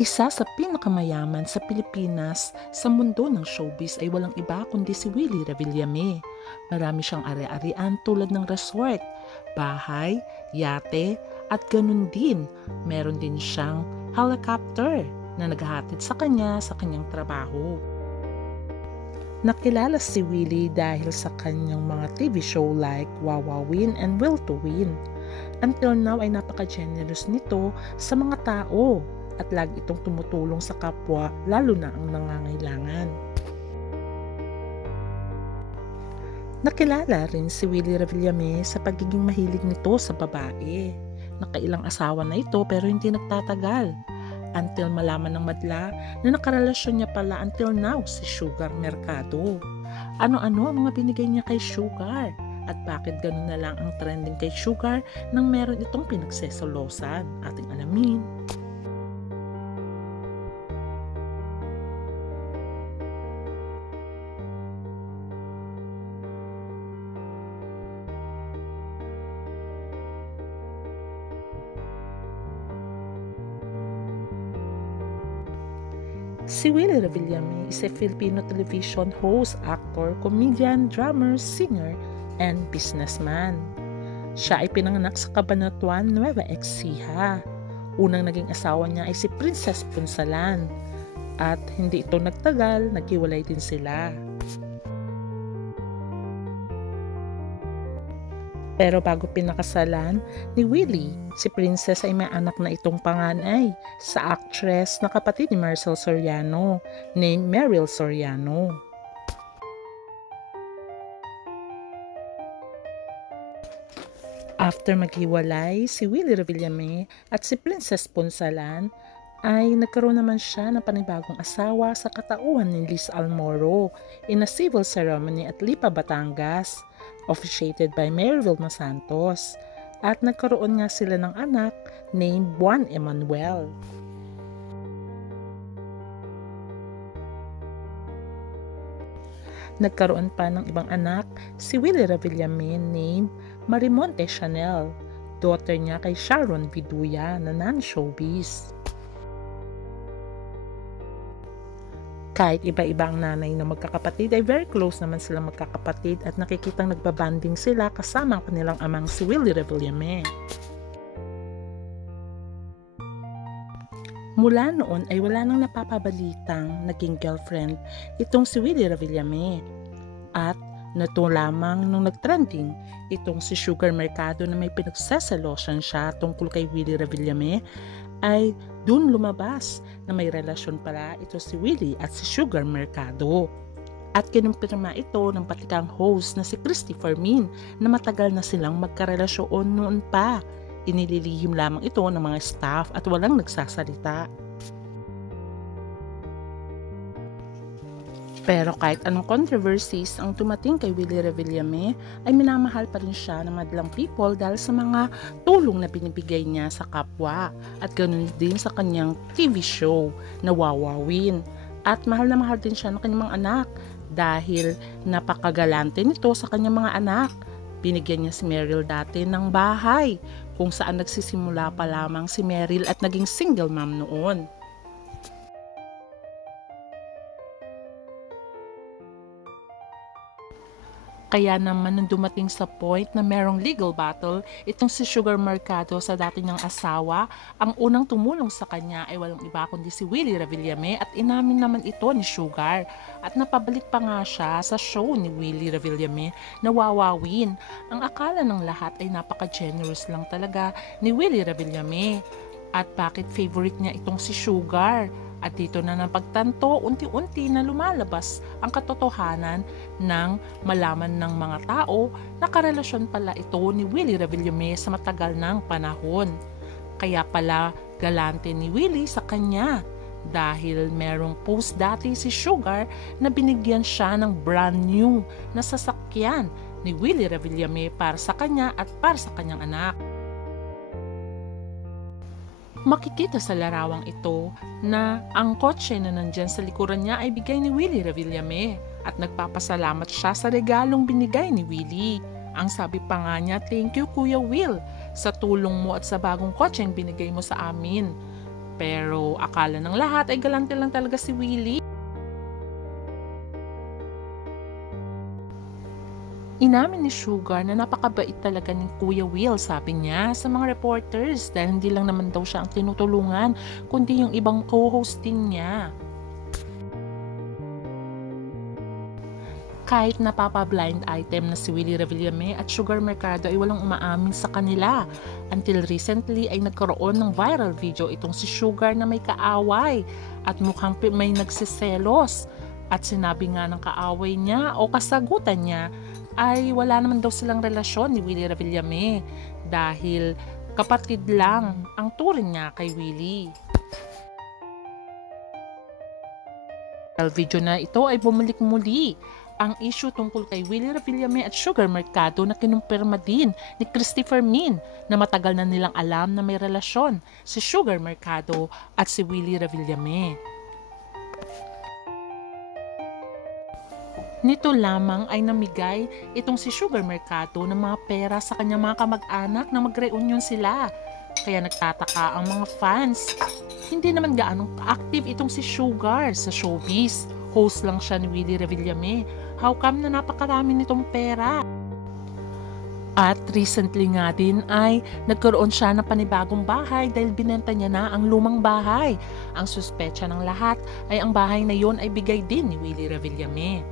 Isa sa pinakamayaman sa Pilipinas sa mundo ng showbiz ay walang iba kundi si Willie Revillame. Marami siyang ari-arian tulad ng resort, bahay, yate, at ganun din, meron din siyang helicopter na naghahatid sa kanya sa kanyang trabaho. Nakilala si Willie dahil sa kanyang mga TV show like Wawawin and Will to Win. Until now ay napaka-generous nito sa mga tao at lagi itong tumutulong sa kapwa lalo na ang nangangailangan. Nakilala rin si Willie Revillame sa pagiging mahilig nito sa babae. Nakailang asawa na ito pero hindi nagtatagal. Until malaman ng madla na nakarelasyon niya pala until now si Sugar Mercado. Ano-ano ang mga binigay niya kay Sugar? At bakit ganun na lang ang trending kay Sugar nang meron itong pinagsesolosan? Ating alamin. Si Willie Revillame is a Filipino television host, actor, comedian, drummer, singer, and businessman. Siya ay pinanganak sa Cabanatuan, Nueva Ecija. Unang naging asawa niya ay si Princess Punsalan. At hindi ito nagtagal, naghiwalay din sila. Pero bago pinakasalan ni Willie, si Princess ay may anak na itong panganay sa actress na kapatid ni Marcel Soriano, named Meryl Soriano. After maghiwalay si Willie Revillame at si Princess Punsalan, ay nagkaroon naman siya ng panibagong asawa sa katauhan ni Liz Almoro in a civil ceremony at Lipa, Batangas, officiated by Mayor Vilma Santos, at nagkaroon nga sila ng anak named Juan Emmanuel. Nagkaroon pa ng ibang anak si Willie Revillame named Marimonte Chanel, daughter niya kay Sharon Viduya na non-showbiz. Kahit iba-iba ang nanay ng magkakapatid ay very close naman silang magkakapatid at nakikitang nagbabanding sila kasama ang kanilang amang si Willie Revillame. Mula noon ay wala nang napapabalitang naging girlfriend itong si Willie Revillame. At nato lamang nung nagtrending itong si Sugar Mercado na may pinagseselosan siya tungkol kay Willie Revillame ay dun lumabas na may relasyon pala ito si Willie at si Sugar Mercado. At kinumpirma ito ng patikang host na si Christopher Min na matagal na silang magkarelasyon noon pa. Inililihim lamang ito ng mga staff at walang nagsasalita. Pero kahit anong controversies ang tumating kay Willie Revillame ay minamahal pa rin siya ng madlang people dahil sa mga tulong na binibigay niya sa kapwa at ganoon din sa kanyang TV show na Wawawin. At mahal na mahal din siya ng kanyang mga anak dahil napakagalante nito sa kanyang mga anak. Binigyan niya si Meryl dati ng bahay kung saan nagsisimula pa lamang si Meryl at naging single mom noon. Kaya naman nung dumating sa point na merong legal battle, itong si Sugar Mercado sa dati niyang asawa, ang unang tumulong sa kanya ay walang iba kundi si Willie Revillame at inamin naman ito ni Sugar. At napabalik pa nga siya sa show ni Willie Revillame na Wawawin. Ang akala ng lahat ay napaka-generous lang talaga ni Willie Revillame. At bakit favorite niya itong si Sugar? At dito na napagtanto, unti-unti na lumalabas ang katotohanan ng malaman ng mga tao na karelasyon pala ito ni Willie Revillame sa matagal ng panahon. Kaya pala galante ni Willie sa kanya dahil merong post dati si Sugar na binigyan siya ng brand new na sasakyan ni Willie Revillame para sa kanya at para sa kanyang anak. Makikita sa larawang ito na ang kotse na nandyan sa likuran niya ay bigay ni Willie Revillame at nagpapasalamat siya sa regalong binigay ni Willie. Ang sabi pa nga niya, "Thank you Kuya Will sa tulong mo at sa bagong kotseng binigay mo sa amin." Pero akala ng lahat ay galante lang talaga si Willie. Inamin ni Sugar na napakabait talaga ni Kuya Will, sabi niya sa mga reporters, dahil hindi lang naman daw siya ang tinutulungan, kundi yung ibang co-hosting niya. Kahit napapa-blind item na si Willie Revillame at Sugar Mercado ay walang umaamin sa kanila. Until recently ay nagkaroon ng viral video itong si Sugar na may kaaway at mukhang may nagsiselos. At sinabi nga ng kaaway niya o kasagutan niya ay wala naman daw silang relasyon ni Willie Revillame dahil kapatid lang ang turing niya kay Willie. Sa video na ito ay bumalik muli ang issue tungkol kay Willie Revillame at Sugar Mercado na kinumpirma din ni Christopher Min na matagal na nilang alam na may relasyon si Sugar Mercado at si Willie Revillame. Nito lamang ay namigay itong si Sugar Mercado ng mga pera sa kanyang mga kamag-anak na mag-reunion sila. Kaya nagtataka ang mga fans. Hindi naman gaanong active itong si Sugar sa showbiz. Host lang siya ni Willie Revillame. How come na napakarami nitong pera? At recently nga din ay nagkaroon siya ng panibagong bahay dahil binenta niya na ang lumang bahay. Ang suspecha ng lahat ay ang bahay na yon ay bigay din ni Willie Revillame.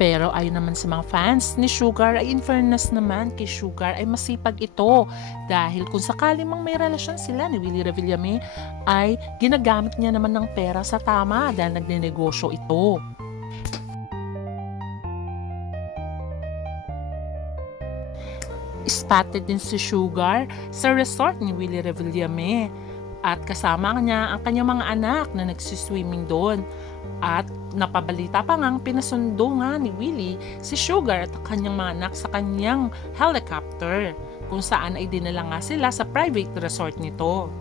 Pero ayon naman sa mga fans ni Sugar ay in fairness naman kay Sugar ay masipag ito dahil kung sakali mang may relasyon sila ni Willie Revillame ay ginagamit niya naman ng pera sa tama dahil nagnenegosyo ito. Spotted din si Sugar sa resort ni Willie Revillame at kasama niya ang kanyang mga anak na nagsiswimming doon. At napabalita pa ngang pinasundo nga ni Willie si Sugar at kanyang mga anak sa kanyang helicopter kung saan ay dinala nga sila sa private resort nito.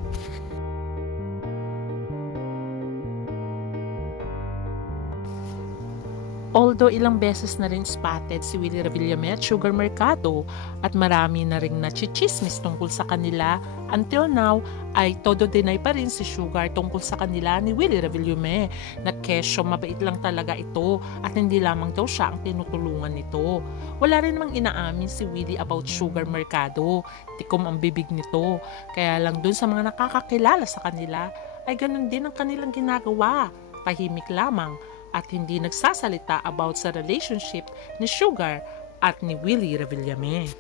Although ilang beses na rin spotted si Willie Revillame at Sugar Mercado at marami na rin nachichismis tungkol sa kanila, until now ay todo deny pa rin si Sugar tungkol sa kanila ni Willie Revillame na kesyo mabait lang talaga ito at hindi lamang daw siya ang tinutulungan nito. Wala rin namang inaamin si Willie about Sugar Mercado, tikom ang bibig nito, kaya lang dun sa mga nakakakilala sa kanila ay ganun din ang kanilang ginagawa, tahimik lamang at hindi nagsasalita about sa relationship ni Sugar at ni Willie Revillame.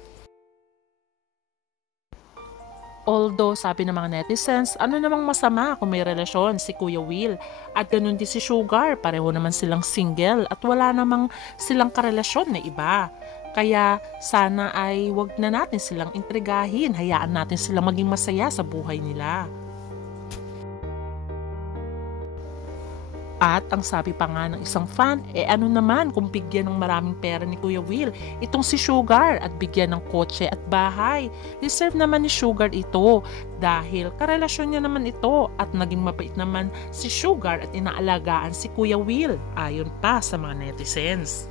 Although sabi ng mga netizens, ano namang masama kung may relasyon si Kuya Will at ganun din si Sugar, pareho naman silang single at wala namang silang karelasyon na iba. Kaya sana ay wag na natin silang intrigahin, hayaan natin silang maging masaya sa buhay nila. At ang sabi pa nga ng isang fan, ano naman kung bigyan ng maraming pera ni Kuya Will itong si Sugar at bigyan ng kotse at bahay. Deserve naman ni Sugar ito dahil karelasyon niya naman ito at naging mabait naman si Sugar at inaalagaan si Kuya Will ayon pa sa mga netizens.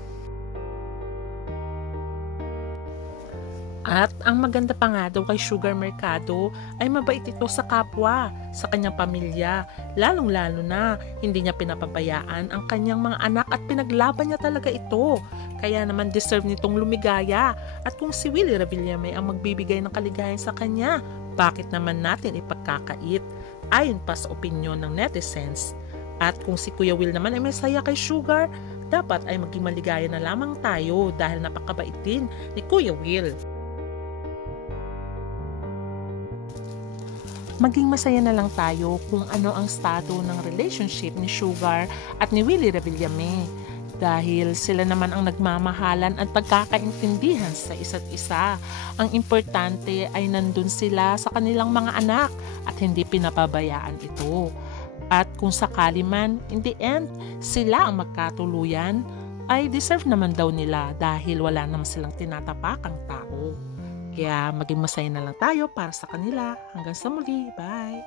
At ang maganda pa nga daw kay Sugar Mercado ay mabait ito sa kapwa, sa kanyang pamilya, lalong-lalo na hindi niya pinapabayaan ang kanyang mga anak at pinaglaban niya talaga ito. Kaya naman deserve nitong lumigaya at kung si Willie Revillame ang magbibigay ng kaligayahan sa kanya, bakit naman natin ipagkakait? Ayon pa sa opinyon ng netizens. At kung si Kuya Will naman ay may saya kay Sugar, dapat ay maging maligaya na lamang tayo dahil napakabait din ni Kuya Will. Maging masaya na lang tayo kung ano ang estado ng relationship ni Sugar at ni Willie Revillame dahil sila naman ang nagmamahalan at pagkakaintindihan sa isa't isa. Ang importante ay nandun sila sa kanilang mga anak at hindi pinapabayaan ito. At kung sakali man, in the end, sila ang magkatuluyan, ay deserve naman daw nila dahil wala naman silang tinatapakang tao. Kaya maging masaya na lang tayo para sa kanila. Hanggang sa muli. Bye!